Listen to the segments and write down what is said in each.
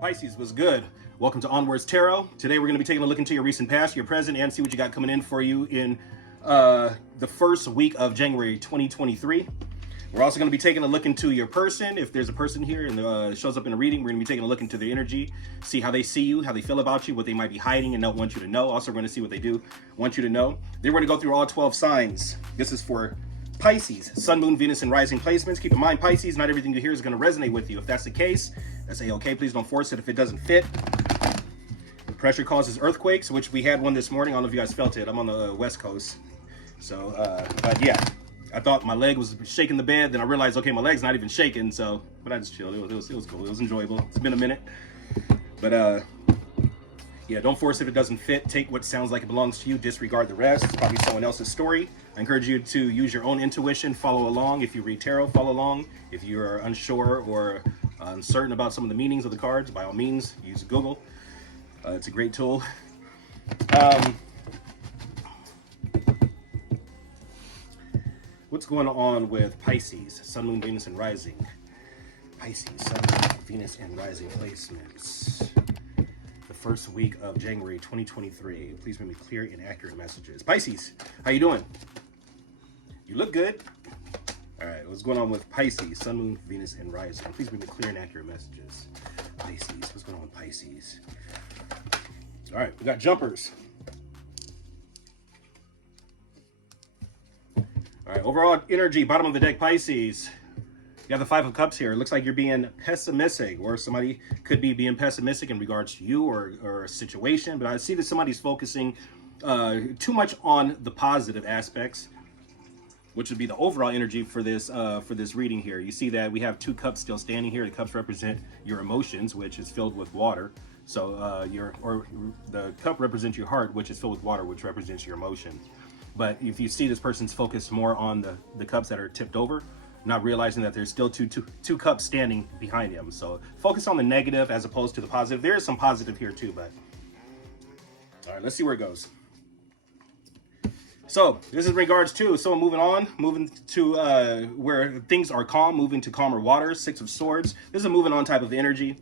Pisces was good. Welcome to Anwaar's Tarot. Today we're going to be taking a look into your recent past, your present, and see what you got coming in for you in the first week of January 2023. We're also going to be taking a look into your person. If there's a person here and shows up in a reading, we're going to be taking a look into their energy, see how they see you, how they feel about you, what they might be hiding and don't want you to know. Also, we're going to see what they do want you to know. Then we're going to go through all 12 signs. This is for Pisces, Sun, Moon, Venus, and Rising placements. Keep in mind, Pisces, not everything you hear is going to resonate with you. If that's the case, that's a-okay. Please don't force it if it doesn't fit. Pressure causes earthquakes, which we had one this morning. I don't know if you guys felt it. I'm on the West Coast. So, but yeah, I thought my leg was shaking the bed. Then I realized, okay, my leg's not even shaking. So, but I just chilled. It was cool. It was enjoyable. It's been a minute. But, yeah, don't force it if it doesn't fit. Take what sounds like it belongs to you. Disregard the rest. It's probably someone else's story. I encourage you to use your own intuition. Follow along. If you read tarot, follow along. If you're unsure or uncertain about some of the meanings of the cards, by all means, use Google. It's a great tool. What's going on with Pisces, Sun, Moon, Venus, and Rising? Pisces, Sun, Moon, Venus, and Rising placements. The first week of January 2023. Please bring me clear and accurate messages. Pisces, how you doing? You look good. All right, what's going on with Pisces, Sun, Moon, Venus, and Rising? Please bring me clear and accurate messages. Pisces, what's going on with Pisces? All right, we got jumpers. All right, overall energy, bottom of the deck, Pisces. You have the Five of Cups here. It looks like you're being pessimistic, or somebody could be being pessimistic in regards to you or a situation. But I see that somebody's focusing too much on the positive aspects, which would be the overall energy for this reading here. You see that we have two cups still standing here. The cups represent your emotions, which is filled with water. So the cup represents your heart, which is filled with water, which represents your emotion. But if you see this person's focused more on the cups that are tipped over, not realizing that there's still two cups standing behind him. So focus on the negative as opposed to the positive. There is some positive here too, but all right, let's see where it goes. So this is in regards to someone moving to where things are calm, moving to calmer waters. Six of Swords. This is a moving on type of energy.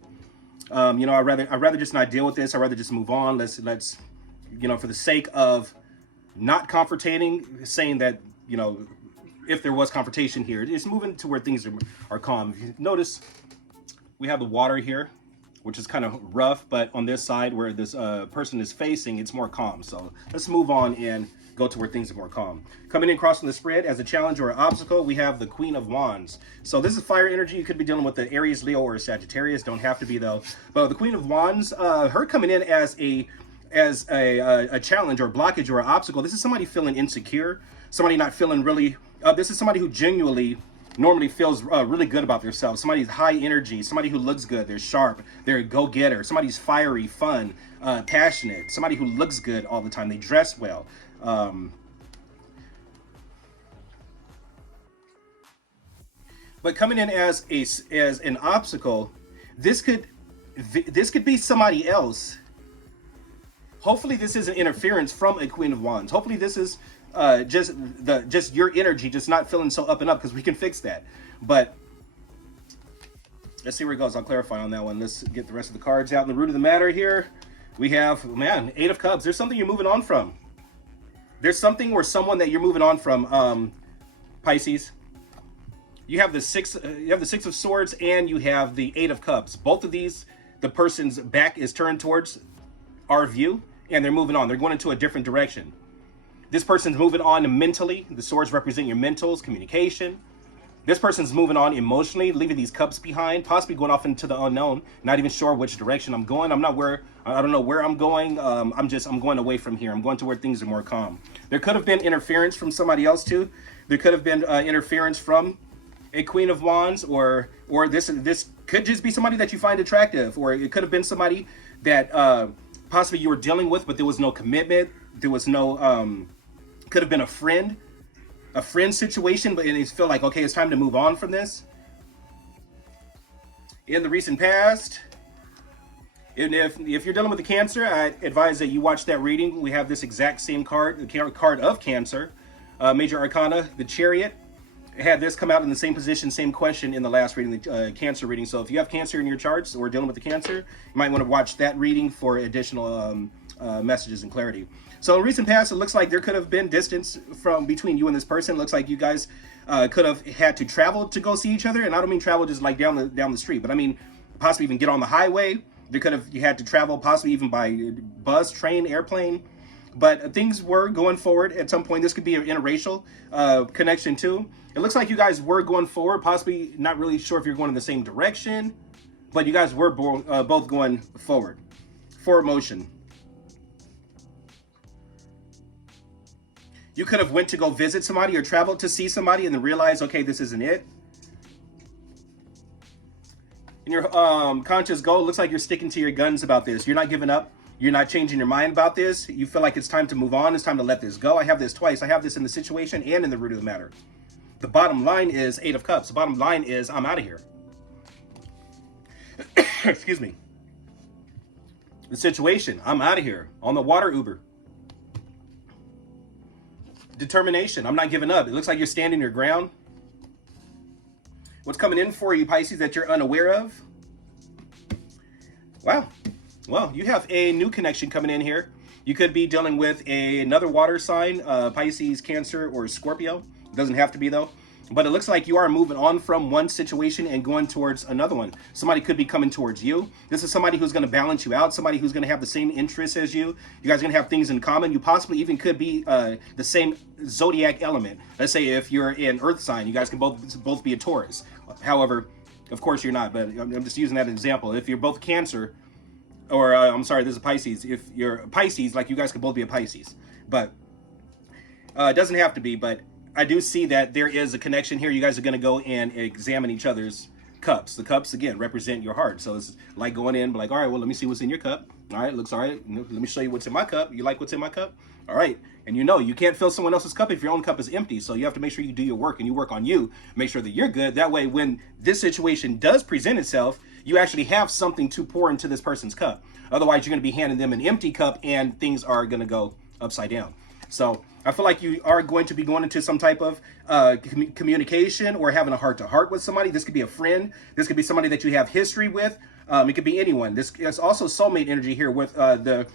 You know, I'd rather just not deal with this. I'd rather just move on. Let's you know, for the sake of not confrontating, saying that, you know, if there was confrontation here, it's moving to where things are calm. If you notice, we have the water here, which is kind of rough, but on this side where this person is facing, it's more calm. So let's move on and go to where things are more calm. Coming in, crossing the spread as a challenge or an obstacle, we have the Queen of Wands. So this is fire energy. You could be dealing with the Aries, Leo, or Sagittarius. Don't have to be though. But the Queen of Wands, her coming in as a challenge or blockage or an obstacle. This is somebody feeling insecure, somebody not feeling really. This is somebody who genuinely normally feels really good about themselves. Somebody's high energy, somebody who looks good, they're sharp, they're a go-getter, somebody's fiery, fun, passionate, somebody who looks good all the time, they dress well. But coming in as an obstacle, this could be somebody else. Hopefully this isn't interference from a Queen of Wands. Hopefully this is just your energy just not feeling so up and up, because we can fix that. But let's see where it goes. I'll clarify on that one. Let's get the rest of the cards out. In the root of the matter here, we have, man, Eight of Cups. There's something you're moving on from. There's something or someone that you're moving on from, Pisces. You have the Six of Swords and you have the Eight of Cups. Both of these, the person's back is turned towards our view and they're moving on. They're going into a different direction. This person's moving on mentally. The swords represent your mentals, communication. This person's moving on emotionally, leaving these cups behind, possibly going off into the unknown, not even sure which direction I'm going. I don't know where I'm going. I'm going away from here. I'm going to where things are more calm. There could have been interference from somebody else too. There could have been interference from a Queen of Wands, or this could just be somebody that you find attractive, or it could have been somebody that possibly you were dealing with, but there was no commitment. There was no, could have been a friend situation, but you feel like, okay, it's time to move on from this. In the recent past, and if you're dealing with the Cancer, I advise that you watch that reading. We have this exact same card, the card of Cancer, Major Arcana, the Chariot. had this come out in the same position, same question in the last reading, the Cancer reading. So if you have Cancer in your charts or dealing with the Cancer, you might want to watch that reading for additional messages and clarity. So in recent past, it looks like there could have been distance from between you and this person. It looks like you guys could have had to travel to go see each other, and I don't mean travel just like down the street, but I mean possibly even get on the highway. You had to travel possibly even by bus, train, airplane. But things were going forward at some point. This could be an interracial connection too. It looks like you guys were going forward, possibly not really sure if you're going in the same direction, but you guys were both going forward. Forward motion. You could have went to go visit somebody or traveled to see somebody and then realized, okay, this isn't it. In your conscious goal, it looks like you're sticking to your guns about this. You're not giving up. You're not changing your mind about this. You feel like it's time to move on. It's time to let this go. I have this twice. I have this in the situation and in the root of the matter. The bottom line is 8 of Cups. The bottom line is I'm out of here. Excuse me. The situation, I'm out of here. On the water Uber. Determination, I'm not giving up. It looks like you're standing your ground. What's coming in for you, Pisces, that you're unaware of? Wow. Well, you have a new connection coming in here. You could be dealing with another water sign, Pisces, Cancer, or Scorpio. It doesn't have to be, though. But it looks like you are moving on from one situation and going towards another one. Somebody could be coming towards you. This is somebody who's going to balance you out, somebody who's going to have the same interests as you. You guys are going to have things in common. You possibly even could be the same zodiac element. Let's say if you're an earth sign, you guys can both be a Taurus. However, of course you're not, but I'm just using that as an example. If you're both Cancer, or I'm sorry, this is Pisces. If you're Pisces, like you guys could both be a Pisces. But it doesn't have to be, but I do see that there is a connection here. You guys are going to go and examine each other's cups. The cups, again, represent your heart. So it's like going in, like, all right, well, let me see what's in your cup. All right, looks all right. Let me show you what's in my cup. You like what's in my cup? All right. And you can't fill someone else's cup if your own cup is empty. So you have to make sure you do your work and you work on you. Make sure that you're good. That way, when this situation does present itself, you actually have something to pour into this person's cup. Otherwise, you're going to be handing them an empty cup and things are going to go upside down. So I feel like you are going to be going into some type of communication or having a heart-to-heart with somebody. This could be a friend. This could be somebody that you have history with. It could be anyone. This is also soulmate energy here with the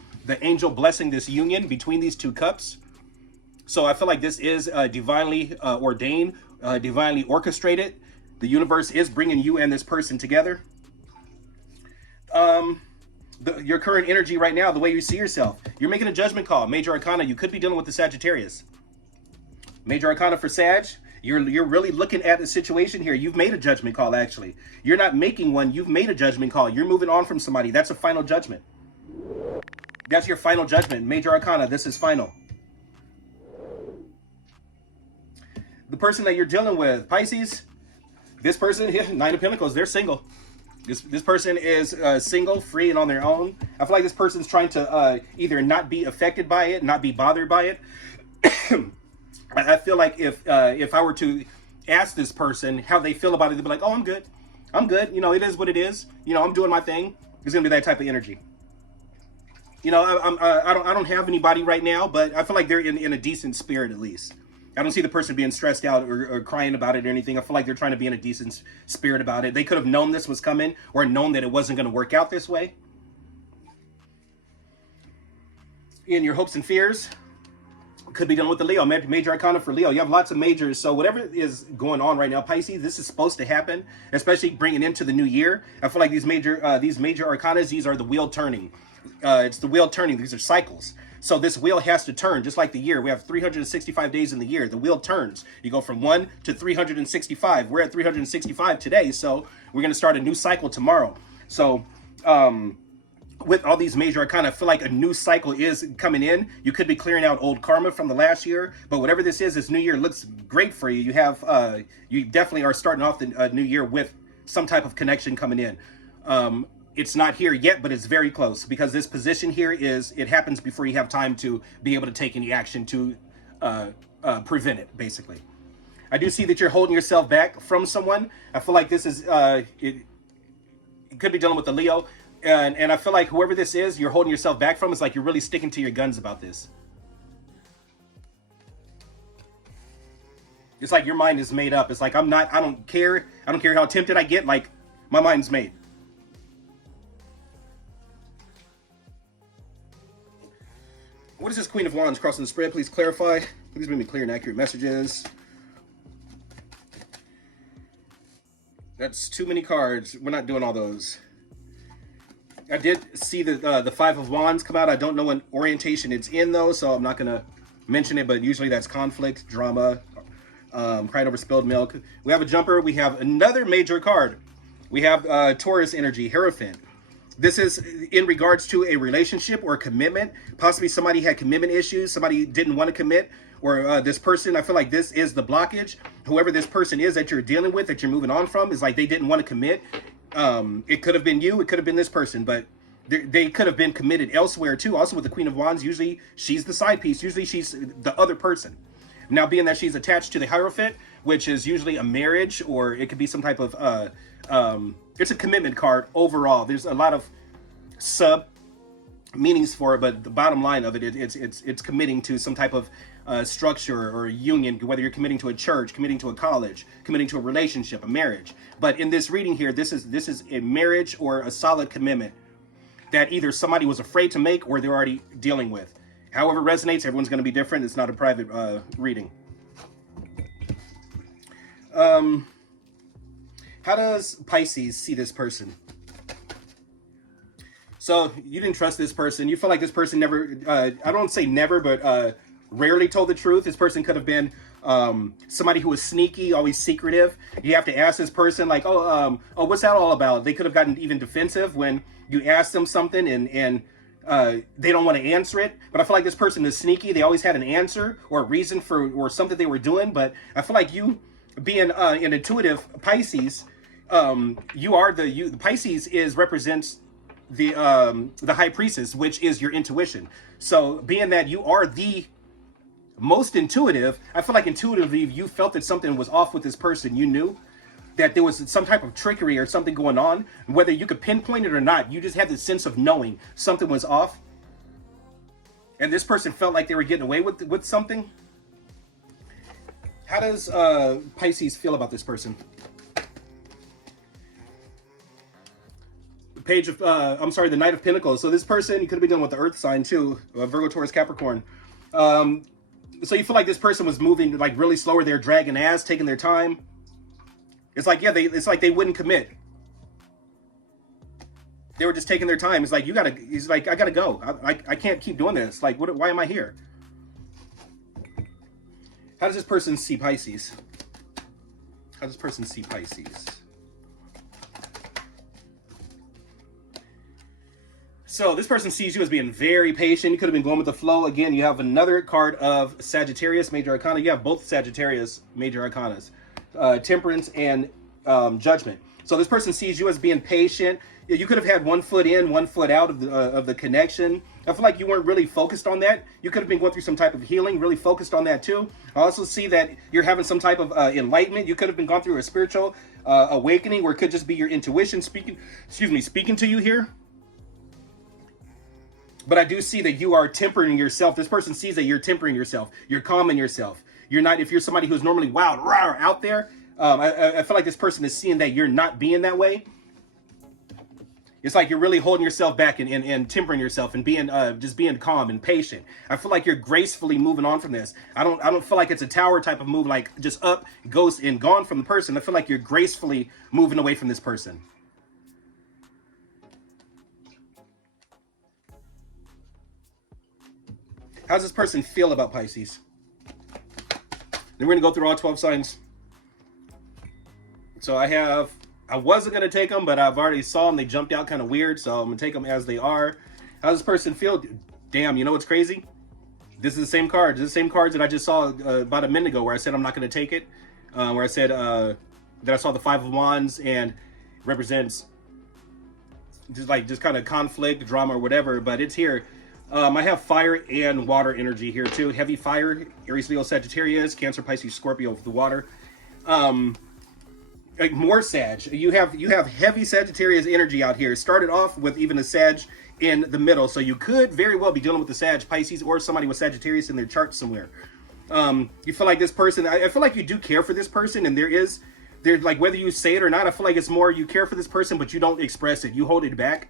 angel blessing this union between these two cups. So I feel like this is divinely ordained, divinely orchestrated. The universe is bringing you and this person together. Your current energy right now, the way you see yourself, you're making a judgment call. Major Arcana, you could be dealing with the Sagittarius. Major Arcana for Sag, you're really looking at the situation here. You've made a judgment call, actually. You're not making one. You've made a judgment call. You're moving on from somebody. That's a final judgment. That's your final judgment. Major Arcana, this is final. The person that you're dealing with, Pisces, this person, yeah, 9 of Pentacles, they're single. This person is single, free, and on their own. I feel like this person's trying to either not be affected by it, not be bothered by it. I feel like if I were to ask this person how they feel about it, they'd be like, "Oh, I'm good. I'm good. You know, it is what it is. You know, I'm doing my thing." It's gonna be that type of energy. You know, I don't have anybody right now, but I feel like they're in a decent spirit at least. I don't see the person being stressed out or crying about it or anything. I feel like they're trying to be in a decent spirit about it. They could have known this was coming or known that it wasn't going to work out this way. In your hopes and fears, could be dealing with the Leo. Major Arcana for Leo. You have lots of majors. So whatever is going on right now, Pisces, this is supposed to happen, especially bringing into the new year. I feel like these major Arcanas, these are the wheel turning. It's the wheel turning. These are cycles. So this wheel has to turn, just like the year. We have 365 days in the year. The wheel turns. You go from 1 to 365. We're at 365 today, so we're going to start a new cycle tomorrow. So with all these major arcana, I feel like a new cycle is coming in. You could be clearing out old karma from the last year, but whatever this is, this new year looks great for you. You have, you definitely are starting off the new year with some type of connection coming in. It's not here yet, but it's very close because this position here it happens before you have time to be able to take any action to prevent it, basically. I do see that you're holding yourself back from someone. I feel like this is, it could be dealing with the Leo. And I feel like whoever this is, you're holding yourself back from, is like you're really sticking to your guns about this. It's like your mind is made up. It's like I don't care how tempted I get, like my mind's made. What is this Queen of Wands crossing the spread? Please clarify. Please bring me clear and accurate messages. That's too many cards. We're not doing all those. I did see the Five of Wands come out. I don't know what orientation it's in though, so I'm not gonna mention it, but usually that's conflict, drama, crying over spilled milk. We have a jumper. We have another major card. We have Taurus energy, Hierophant. This is in regards to a relationship or commitment. Possibly somebody had commitment issues. Somebody didn't want to commit. Or this person, I feel like this is the blockage. Whoever this person is that you're dealing with, that you're moving on from, is like they didn't want to commit. It could have been you. It could have been this person. But they could have been committed elsewhere too. Also with the Queen of Wands, usually she's the side piece. Usually she's the other person. Now, being that she's attached to the Hierophant, which is usually a marriage, or it could be some type of, it's a commitment card overall. There's a lot of sub meanings for it, but the bottom line of it, it's committing to some type of structure or union, whether you're committing to a church, committing to a college, committing to a relationship, a marriage. But in this reading here, this is a marriage or a solid commitment that either somebody was afraid to make or they're already dealing with. However it resonates, everyone's going to be different. It's not a private reading. How does Pisces see this person? So you didn't trust this person. You feel like this person never, I don't say never, but rarely told the truth. This person could have been somebody who was sneaky, always secretive. You have to ask this person like, oh, what's that all about? They could have gotten even defensive when you ask them something and they don't want to answer it. But I feel like this person is sneaky. They always had an answer or a reason for or something they were doing. But I feel like you being an intuitive Pisces, the Pisces represents the High Priestess, which is your intuition. So being that you are the most intuitive, I feel like intuitively you felt that something was off with this person. You knew that there was some type of trickery or something going on, whether you could pinpoint it or not. You just had this sense of knowing something was off, and this person felt like they were getting away with something. How does Pisces feel about this person? Page of the Knight of Pentacles. So this person, you could have been dealing with the Earth sign too, Virgo, Taurus, Capricorn. So you feel like this person was moving like really slower. They're dragging ass, taking their time. It's like, yeah, it's like they wouldn't commit. They were just taking their time. It's like, he's like, I gotta go. I can't keep doing this. Like, why am I here? How does this person see Pisces? How does this person see Pisces? So this person sees you as being very patient. You could have been going with the flow. Again, you have another card of Sagittarius, Major Arcana. You have both Sagittarius, Major Arcanas. Temperance and Judgment. So this person sees you as being patient. You could have had one foot in, one foot out of the connection. I feel like you weren't really focused on that. You could have been going through some type of healing, really focused on that too. I also see that you're having some type of enlightenment. You could have been going through a spiritual awakening, or it could just be your intuition speaking to you here. But I do see that you are tempering yourself. This person sees that you're tempering yourself. You're calming yourself. You're not, if you're somebody who's normally wild, rawr, out there, I feel like this person is seeing that you're not being that way. It's like you're really holding yourself back and tempering yourself and being just being calm and patient. I feel like you're gracefully moving on from this. I don't feel like it's a tower type of move, like just up, goes and gone from the person. I feel like you're gracefully moving away from this person. How does this person feel about Pisces? Then we're gonna go through all 12 signs. So I wasn't gonna take them, but I've already saw them. They jumped out kind of weird, so I'm gonna take them as they are. How does this person feel? Damn, you know what's crazy? This is the same cards. This is the same cards that I just saw about a minute ago, where I said I'm not gonna take it. Where I said that I saw the Five of Wands and represents just kind of conflict, drama, or whatever. But it's here. I have fire and water energy here too. Heavy fire, Aries, Leo, Sagittarius, Cancer, Pisces, Scorpio with the water. Like more Sag. You have heavy Sagittarius energy out here. Started off with even a Sag in the middle, so you could very well be dealing with the Sag, Pisces, or somebody with Sagittarius in their chart somewhere. You feel like this person, I feel like you do care for this person, and there's like, whether you say it or not, I feel like it's more you care for this person, but you don't express it. You hold it back.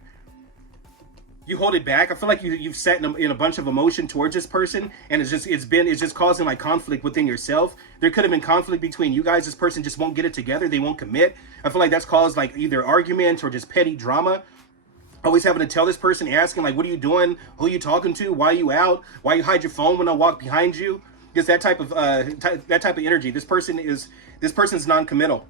You hold it back. I feel like you've sat in a bunch of emotion towards this person, and it's just causing like conflict within yourself. There could have been conflict between you guys. This person just won't get it together. They won't commit. I feel like that's caused like either arguments or just petty drama. Always having to tell this person, asking like, what are you doing? Who are you talking to? Why are you out? Why you hide your phone when I walk behind you? Just that type of energy. This person's non-committal.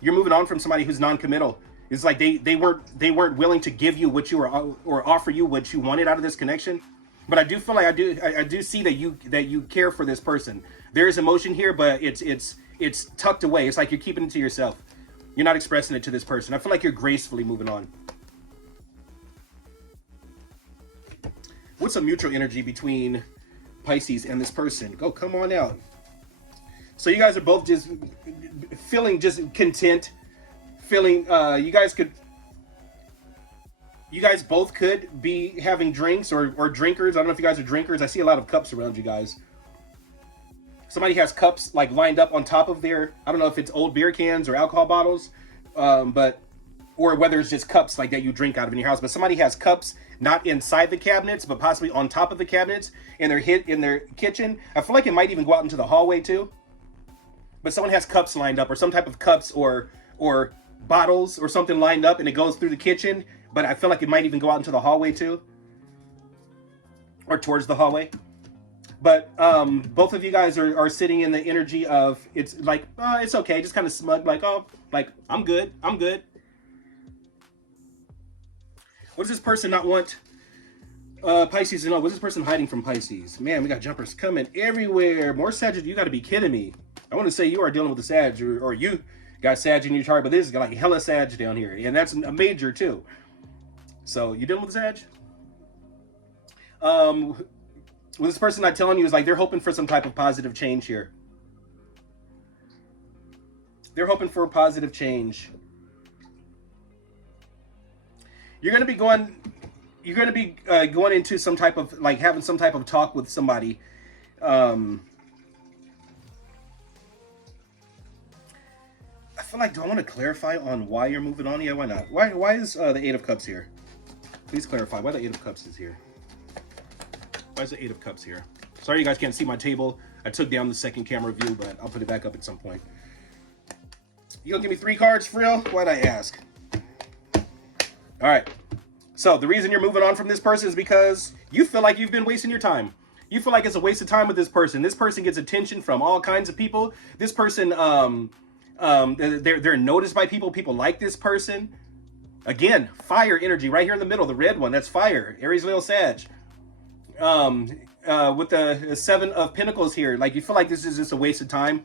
You're moving on from somebody who's non-committal. It's like they weren't willing to give you what you were, or offer you what you wanted out of this connection. But I do feel like I do see that you care for this person. There is emotion here, but it's tucked away. It's like you're keeping it to yourself. You're not expressing it to this person. I feel like you're gracefully moving on. What's a mutual energy between Pisces and this person? Go, come on out. So you guys are both just feeling just content. Feeling you guys both could be having drinks or drinkers. I don't know if you guys are drinkers. I see a lot of cups around you guys. Somebody has cups like lined up on top of their, I don't know if it's old beer cans or alcohol bottles, or whether it's just cups like that you drink out of in your house. But somebody has cups not inside the cabinets, but possibly on top of the cabinets in their kitchen. I feel like it might even go out into the hallway too. But someone has cups lined up, or some type of cups or bottles or something lined up, and it goes through the kitchen, but I feel like it might even go out into the hallway too, or towards the hallway. But both of you guys are sitting in the energy of, it's like, it's okay, just kind of smug, like, oh, like, I'm good. What does this person not want Pisces to know? What's this person hiding from Pisces? Man, we got jumpers coming everywhere. More Sag, you got to be kidding me. I want to say you are dealing with a Sag, or you got Sag in your chart, but this is like hella Sag down here, and that's a major too. So you dealing with Sag? What this person not telling you is like they're hoping for some type of positive change here. They're hoping for a positive change. You're gonna be going into some type of, like, having some type of talk with somebody. I feel like, do I want to clarify on why you're moving on? Yeah, why not? Why is the Eight of Cups here? Please clarify why the Eight of Cups is here. Why is the Eight of Cups here? Sorry you guys can't see my table. I took down the second camera view, but I'll put it back up at some point. You gonna give me 3 cards for real? Why'd I ask? All right. So the reason you're moving on from this person is because you feel like you've been wasting your time. You feel like it's a waste of time with this person. This person gets attention from all kinds of people. This person, they're noticed by people. People like this person. Again, fire energy right here in the middle, the red one. That's fire. Aries, Leo, Sag. With the 7 of Pentacles here, like you feel like this is just a waste of time.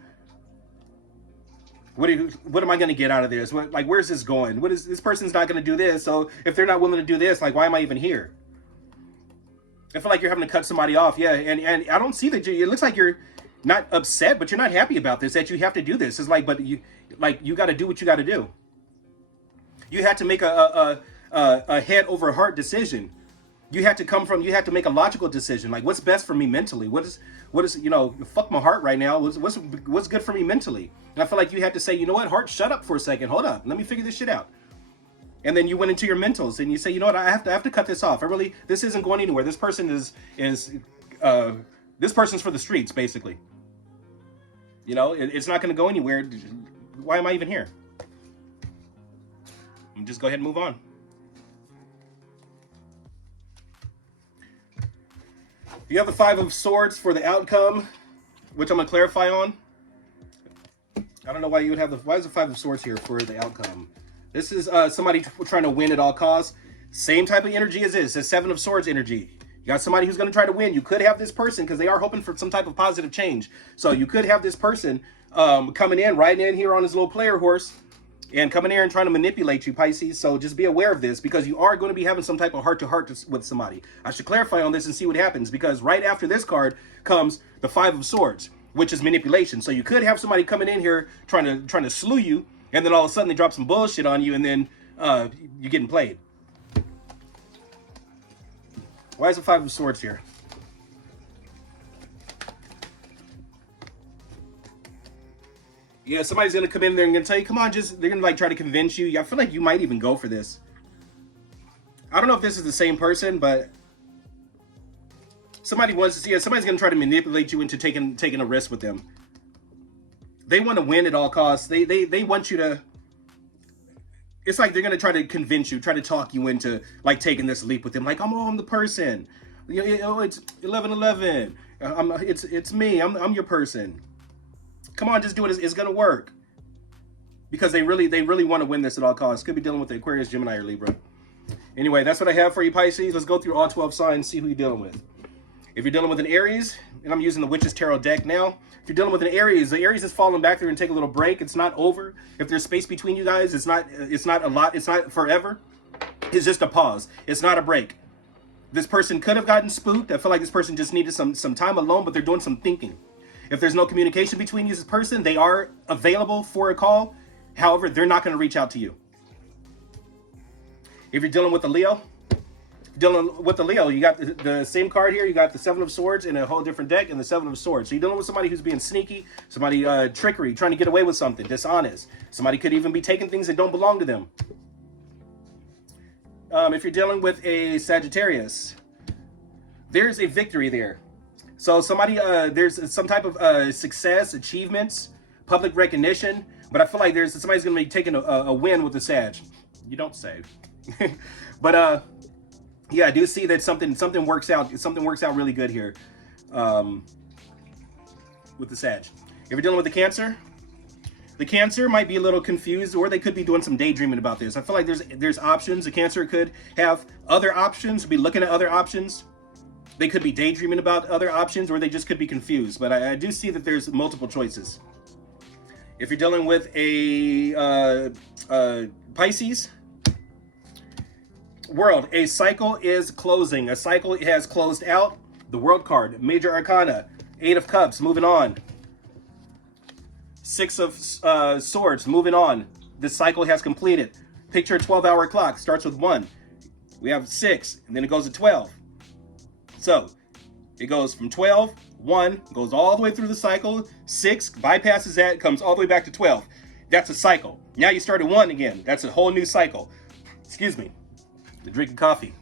What am I going to get out of this? Where's this going? This person's not going to do this. So if they're not willing to do this, like, why am I even here? I feel like you're having to cut somebody off. Yeah. And I don't see that it looks like you're not upset, but you're not happy about this, that you have to do this. It's like, but you got to do what you got to do. You had to make a head over heart decision. You have to make a logical decision. Like, what's best for me mentally? What is, fuck my heart right now. What's good for me mentally? And I feel like you had to say, you know what, heart, shut up for a second. Hold up. Let me figure this shit out. And then you went into your mentals and you say, you know what, I have to cut this off. This isn't going anywhere. This person this person's for the streets, basically. It's not going to go anywhere. Why am I even here? Just go ahead and move on. You have the 5 of Swords for the outcome, which I'm going to clarify on. I don't know why you would have why is the 5 of Swords here for the outcome? This is somebody trying to win at all costs. Same type of energy as this. It's 7 of Swords energy. You got somebody who's going to try to win. You could have this person, because they are hoping for some type of positive change. So you could have this person coming in, riding in here on his little player horse, and coming here and trying to manipulate you, Pisces. So just be aware of this, because you are going to be having some type of heart-to-heart with somebody. I should clarify on this and see what happens, because right after this card comes the 5 of Swords, which is manipulation. So you could have somebody coming in here trying to slew you, and then all of a sudden they drop some bullshit on you, and then you're getting played. Why is the 5 of Swords here? Yeah, somebody's gonna come in there and gonna tell you, come on, they're gonna like try to convince you. I feel like you might even go for this. I don't know if this is the same person, but somebody wants to see it. Somebody's gonna try to manipulate you into taking a risk with them. They want to win at all costs. They want you to. It's like they're gonna try to convince you, try to talk you into like taking this leap with them. Like, I'm the person. You know, it's 11/11. It's me. I'm your person. Come on, just do it. It's gonna work. Because they really want to win this at all costs. Could be dealing with the Aquarius, Gemini, or Libra. Anyway, that's what I have for you, Pisces. Let's go through all 12 signs, see who you're dealing with. If you're dealing with an Aries, and I'm using the Witch's Tarot deck now. If you're dealing with an Aries, the Aries is falling back there and take a little break. It's not over. If there's space between you guys, it's not a lot. It's not forever. It's just a pause. It's not a break. This person could have gotten spooked. I feel like this person just needed some time alone, but they're doing some thinking. If there's no communication between you as a person, they are available for a call. However, they're not going to reach out to you. If you're dealing with a Leo, you got the same card here. You got the Seven of Swords in a whole different deck and the Seven of Swords. So you're dealing with somebody who's being sneaky, somebody trickery, trying to get away with something, dishonest. Somebody could even be taking things that don't belong to them. If you're dealing with a Sagittarius, there's a victory there. So somebody, there's some type of success, achievements, public recognition. But I feel like somebody's going to be taking a win with the Sag. You don't say. But yeah, I do see that something works out. Something works out really good here with the Sag. If you're dealing with the Cancer might be a little confused, or they could be doing some daydreaming about this. I feel like there's options. The Cancer could have other options, be looking at other options. They could be daydreaming about other options, or they just could be confused. But I do see that there's multiple choices. If you're dealing with a Pisces, World, a cycle is closing. A cycle has closed out. The World card, Major Arcana, Eight of Cups, moving on. Six of Swords, moving on. This cycle has completed. Picture a 12-hour clock, starts with 1. We have 6, and then it goes to 12. So, it goes from 12, 1, goes all the way through the cycle. 6, bypasses that, comes all the way back to 12. That's a cycle. Now you start at 1 again. That's a whole new cycle. Excuse me. I'm drinking coffee.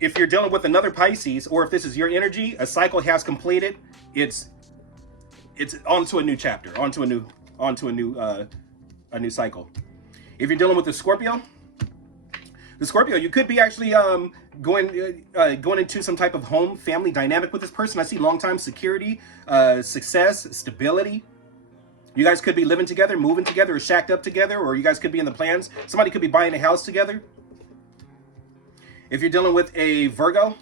If you're dealing with another Pisces, or if this is your energy, a cycle has completed. It's onto a new chapter, onto a new cycle. If you're dealing with the Scorpio, you could be actually going into some type of home family dynamic with this person. I see long-time security, success, stability. You guys could be living together, moving together, or shacked up together, or you guys could be in the plans. Somebody could be buying a house together. If you're dealing with a Virgo,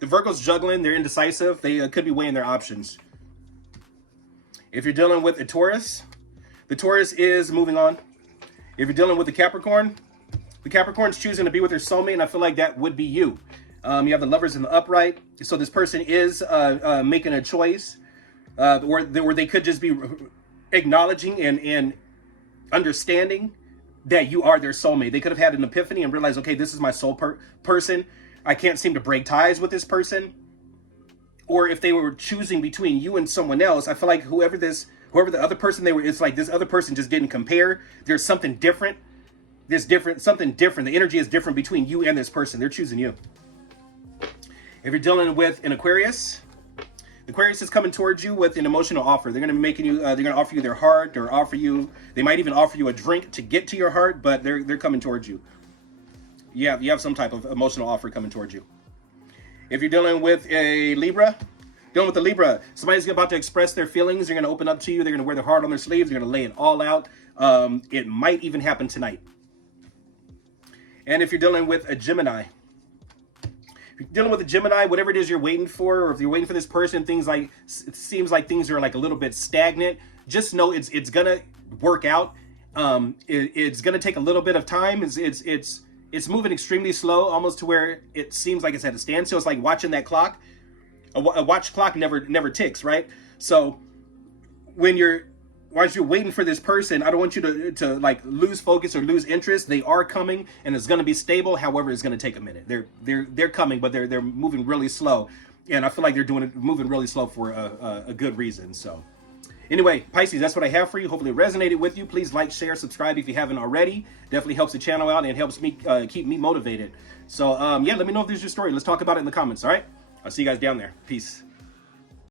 the Virgo's juggling, they're indecisive. They could be weighing their options. If you're dealing with a Taurus, the Taurus is moving on. If you're dealing with the Capricorn's choosing to be with their soulmate, and I feel like that would be you. You have the Lovers in the upright. So this person is making a choice. Or they could just be acknowledging and understanding that you are their soulmate. They could have had an epiphany and realized, okay, this is my soul person. I can't seem to break ties with this person. Or if they were choosing between you and someone else, I feel like whoever the other person it's like this other person just didn't compare. There's something different. Something different. The energy is different between you and this person. They're choosing you. If you're dealing with an Aquarius, Aquarius is coming towards you with an emotional offer. They're going to be making you, they're going to offer you their heart, or they might even offer you a drink to get to your heart, but they're coming towards you. Yeah, you have some type of emotional offer coming towards you. If you're dealing with a Libra, somebody's about to express their feelings. They're going to open up to you. They're going to wear their heart on their sleeves. They're going to lay it all out. It might even happen tonight. And if you're dealing with a Gemini, whatever it is you're waiting for, or if you're waiting for this person, it seems like things are like a little bit stagnant. Just know it's gonna work out. It's gonna take a little bit of time. It's moving extremely slow, almost to where it seems like it's at a standstill. It's like watching that clock. A watch clock never ticks, right? So while you're waiting for this person, I don't want you to like lose focus or lose interest. They are coming, and it's going to be stable. However, it's going to take a minute. They're coming, but they're moving really slow. And I feel like they're moving really slow for a good reason. So anyway, Pisces, that's what I have for you. Hopefully it resonated with you. Please like, share, subscribe if you haven't already. Definitely helps the channel out and helps me keep me motivated. So yeah, let me know if this is your story. Let's talk about it in the comments, all right? I'll see you guys down there. Peace.